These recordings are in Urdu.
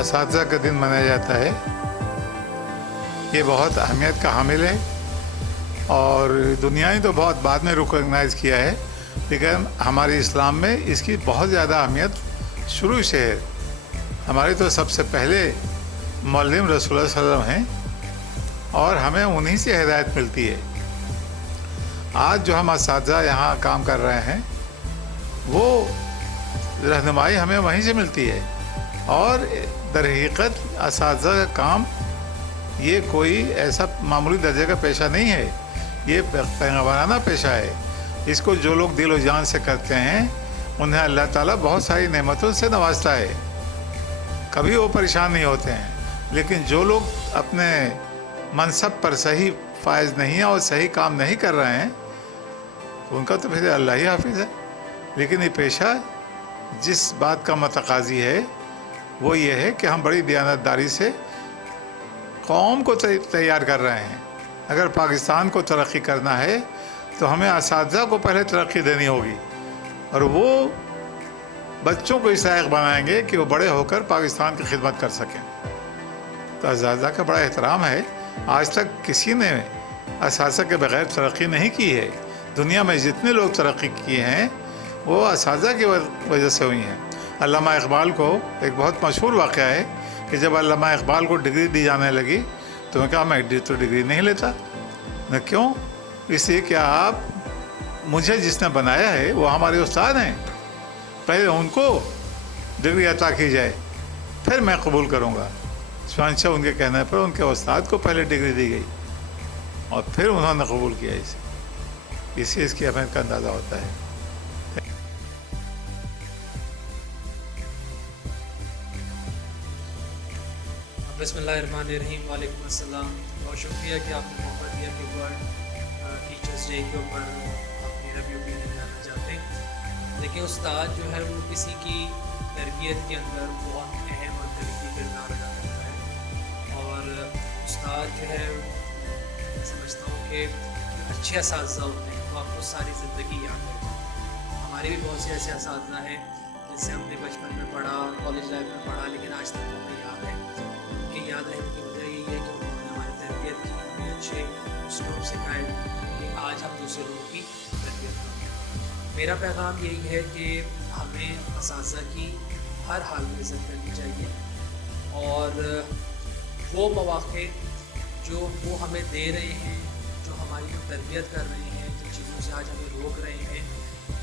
اساتذہ کا دن منایا جاتا ہے یہ بہت اہمیت کا حامل ہے اور دنیا نے تو بہت بعد میں ریکگنائز کیا ہے، لیکن ہمارے اسلام میں اس کی بہت زیادہ اہمیت شروع سے ہے۔ ہمارے تو سب سے پہلے معلم رسول اللہ صلی اللہ علیہ وسلم ہیں اور ہمیں انہی سے ہدایت ملتی ہے۔ آج جو ہم اساتذہ یہاں کام کر رہے ہیں وہ رہنمائی ہمیں وہیں سے ملتی ہے، اور در حقیقت اساتذہ کا کام یہ کوئی ایسا معمولی درجے کا پیشہ نہیں ہے، یہ پیغمبرانہ پیشہ ہے۔ اس کو جو لوگ دل و جان سے کرتے ہیں انہیں اللہ تعالیٰ بہت ساری نعمتوں سے نوازتا ہے، کبھی وہ پریشان نہیں ہوتے ہیں۔ لیکن جو لوگ اپنے منصب پر صحیح فائز نہیں ہیں اور صحیح کام نہیں کر رہے ہیں تو ان کا تو پھر اللہ ہی حافظ ہے۔ لیکن یہ پیشہ جس بات کا متقاضی ہے وہ یہ ہے کہ ہم بڑی دیانتداری سے قوم کو تیار کر رہے ہیں۔ اگر پاکستان کو ترقی کرنا ہے تو ہمیں اساتذہ کو پہلے ترقی دینی ہوگی، اور وہ بچوں کو اس لائق بنائیں گے کہ وہ بڑے ہو کر پاکستان کی خدمت کر سکیں۔ تو اساتذہ کا بڑا احترام ہے۔ آج تک کسی نے اساتذہ کے بغیر ترقی نہیں کی ہے۔ دنیا میں جتنے لوگ ترقی کیے ہیں وہ اساتذہ کی وجہ سے ہوئی ہیں۔ علامہ اقبال کو ایک بہت مشہور واقعہ ہے کہ جب علامہ اقبال کو ڈگری دی جانے لگی تو میں کہا میں تو ڈگری نہیں لیتا۔ نہ کیوں؟ اس لیے کہ آپ مجھے جس نے بنایا ہے وہ ہمارے استاد ہیں، پہلے ان کو ڈگری عطا کی جائے پھر میں قبول کروں گا۔ چنانچہ ان کے کہنے پر ان کے استاد کو پہلے ڈگری دی گئی اور پھر انہوں نے قبول کیا اسے۔ اس سے اس کی اہمیت کا اندازہ ہوتا ہے۔ بسم اللہ الرحمن الرحیم۔ وعلیکم السلام۔ بہت شکریہ کہ آپ نے موقع دیا کہ ورلڈ ٹیچرز ڈے کے اوپر آپ میرا بھی اوپینین جاننا چاہتے ہیں۔ دیکھیں، استاد جو ہے وہ کسی کی تربیت کے اندر بہت اہم اور کلیدی کردار ادا کرتا ہے، اور استاد جو ہے میں سمجھتا ہوں کہ جو اچھے اساتذہ ہوتے ہیں وہ آپ کو ساری زندگی یاد رہتے ہیں۔ ہمارے بھی بہت سے ایسے اساتذہ ہیں جس سے ہم نے بچپن میں پڑھا، کالج لائف میں پڑھا، لیکن آج تک ہمیں یاد ہے۔ ان کے یاد رہنے کی وجہ یہی ہے کہ انہوں نے ہماری تربیت کی، ہمیں اچھے اسلوب سکھائے کہ آج ہم دوسرے لوگوں کی تربیت کریں۔ میرا پیغام یہی ہے کہ ہمیں اساتذہ کی ہر حال میں عزت کرنی چاہیے، اور وہ مواقع جو وہ ہمیں دے رہے ہیں، جو ہماری تربیت کر رہے ہیں، جن چیزوں سے آج ہمیں روک رہے ہیں،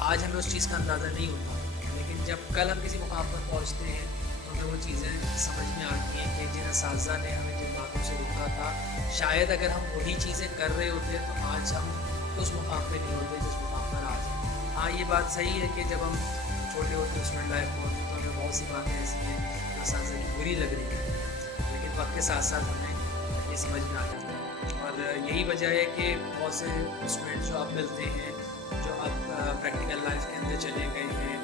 آج ہمیں اس چیز کا اندازہ نہیں ہوتا، لیکن جب کل ہم کسی مقام پر پہنچتے ہیں تو ہمیں وہ چیزیں سمجھ میں آتی ہیں کہ جن اساتذہ نے ہمیں جن باتوں سے روکا تھا، شاید اگر ہم وہی چیزیں کر رہے ہوتے تو آج ہم اس مقام پہ نہیں ہوتے جس مقام پر آج ہیں۔ ہاں، یہ بات صحیح ہے کہ جب ہم چھوٹے ہوتے اسٹوڈنٹ لائف میں ہوتے تو ہمیں بہت سی باتیں ایسی ہیں جو اساتذہ کی بری لگ رہی ہیں، لیکن وقت کے ساتھ ساتھ ہمیں یہ سمجھ میں آ جاتا ہے، اور یہی وجہ ہے کہ بہت سے اسٹوڈنٹ جو اب ملتے ہیں، جو اب پریکٹیکل لائف کے اندر چلے گئے ہیں،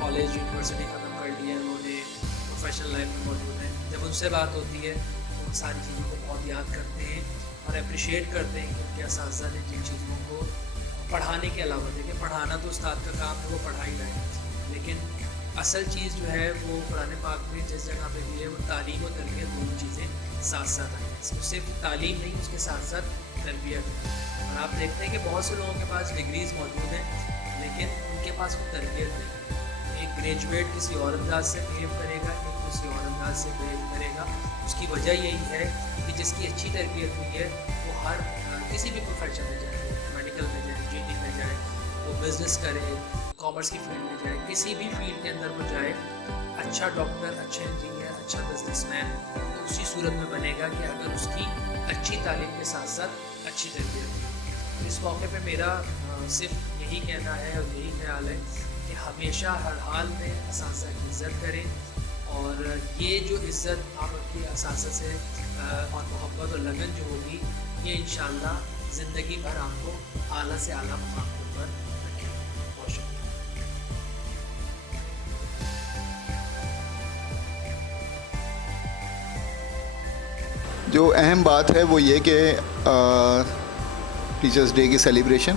کالج یونیورسٹی ختم کر لی ہے انہوں نے، پروفیشنل لائف میں موجود ہیں، جب ان سے بات ہوتی ہے تو ان ساری چیزوں کو بہت یاد کرتے ہیں اور اپریشیٹ کرتے ہیں کہ ان کے اساتذہ نے جن چیزوں کو پڑھانے کے علاوہ، دیکھیں پڑھانا تو استاد کا کام ہے، وہ پڑھائی رہے، لیکن اصل چیز جو ہے وہ قرآن پاک میں جس جگہ پہ بھی ہے وہ تعلیم و تربیت، دونوں چیزیں ساتھ ساتھ آئی ہیں۔ صرف تعلیم نہیں، اس کے ساتھ ساتھ تربیت ہے، اور آپ دیکھتے ہیں کہ بہت سے لوگوں کے پاس ڈگریز موجود ہیں لیکن ان کے پاس وہ تربیت نہیں ہے۔ ایک گریجویٹ کسی اور انداز سے بہیو کرے گا، ایک کسی اور انداز سے بہیو کرے گا۔ اس کی وجہ یہی ہے کہ جس کی اچھی تربیت ہوئی ہے وہ ہر کسی بھی پروفیشن میں جائے، میڈیکل میں جائے، انجینئرنگ میں جائے، وہ بزنس کرے، کامرس کی فیلڈ میں جائے، کسی بھی فیلڈ کے اندر وہ جائے، اچھا ڈاکٹر، اچھا انجینئر، اچھا بزنس مین تو اسی صورت میں بنے گا کہ اگر اس کی اچھی تعلیم کے ساتھ ساتھ اچھی تربیت ہو۔ اس موقع پہ میرا صرف یہی کہنا ہے اور یہی خیال ہے کہ ہمیشہ ہر حال میں اساتذہ کی عزت کریں، اور یہ جو عزت آپ اپنے اساتذہ سے اور محبت اور لگن جو ہوگی، یہ انشاءاللہ زندگی بھر آپ کو اعلیٰ سے اعلیٰ مقام پر رکھے۔ بہت شکریہ۔ جو اہم بات ہے وہ یہ کہ ٹیچرز ڈے کی celebration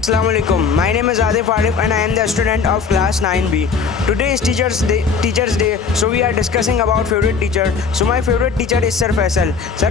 Assalamualaikum. My name is Adif Arif and I am the student of class 9B. Today is Teachers Day, so we are discussing about favorite teacher. So my favorite teacher is Sir Faisal. Sir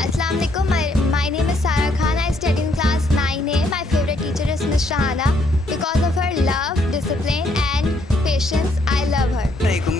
Assalamu alaikum. My name is Sarah Khan. I study in class 9A. My favorite teacher is Miss Shahana. Because of her love, discipline and patience, I love her.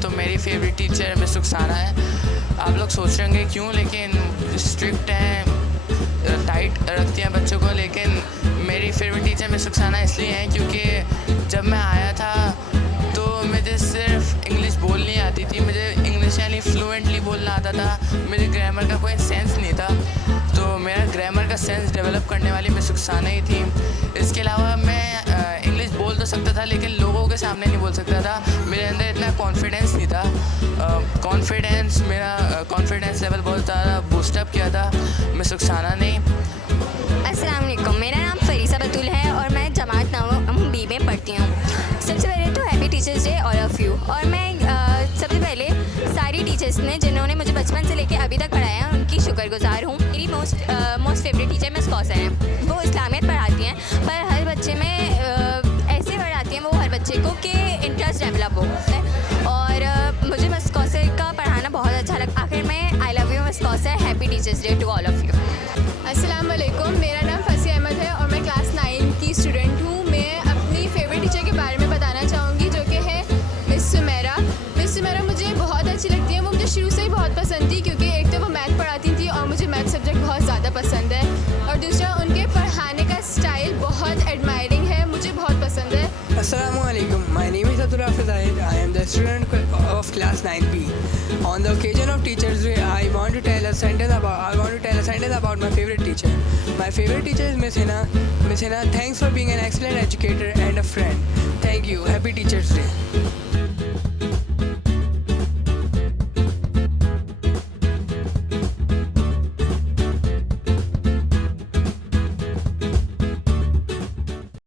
تو میری فیوریٹ ٹیچر مس رخسانہ ہے. آپ لوگ سوچ رہے ہوں گے کیوں, لیکن اسٹرکٹ ہیں, ٹائٹ رکھتی ہیں بچوں کو. لیکن میری فیوریٹ ٹیچر مس رخسانہ اس لیے ہیں کیونکہ جب میں آیا تھا تو مجھے صرف انگلش بولنی آتی تھی. مجھے انگلش یعنی فلوئنٹلی بولنا آتا تھا. مجھے گرامر کا کوئی سینس نہیں تھا, تو میرا گرامر کا سینس ڈیولپ کرنے والی مس رخسانہ ہی تھی. اس کے علاوہ میں انگلش بول تو سکتا تھا لیکن لوگوں کے سامنے نہیں بول سکتا تھا. میرے اندر اتنا کانفیڈینس نہیں تھا. میرا کانفیڈینس لیول بہت زیادہ بوسٹ اپ کیا تھا مس رخسانہ نے. السلام علیکم, میرا نام فریسہ بتول ہے اور میں جماعت نوم بی میں پڑھتی ہوں. سب سے پہلے تو happy teachers day all of you. اور میں سب سے پہلے ساری ٹیچرس نے جنہوں نے مجھے بچپن سے لے کے ابھی تک پڑھایا ان کی شکر گزار ہوں. میری موسٹ فیوریٹ ٹیچر مس کوثر ہیں. وہ اسلامیت پڑھاتی ہیں پر ہر بچے میں ایسے پڑھاتی ہیں وہ ہر بچے کو کہ انٹرسٹ ڈیولپ ہو. اور مجھے مس کوثر کا پڑھانا بہت اچھا لگا. آخر میں I love you miss Kausar. Happy teachers day to all of you. السلام علیکم, میرا نام فصیح احمد ہے اور میں کلاس 9 کی اسٹوڈنٹ ہوں. میں اپنی فیوریٹ ٹیچر کے بارے میں بتانا چاہوں گی جو کہ ہے مس سمیرہ. مس سمیرہ مجھے بہت اچھی لگتی ہیں. وہ مجھے شروع سے ہی بہت پسند تھی کیونکہ ایک تو وہ میتھ پڑھاتی تھی اور مجھے میتھ سبجیکٹ بہت زیادہ پسند ہے, اور دوسرا ان کے پڑھانے کا اسٹائل بہت ایڈمائرنگ ہے, مجھے بہت پسند ہے. السلام علیکم, my name is Atul Hafiz Zahid. I am the student of class 9B. On the occasion of Teachers Day, I want to tell a sentence about my favorite teacher. My favorite teacher is Miss Hina. Miss Hina, thanks for being an excellent educator and a friend. Thank you. Happy Teachers Day.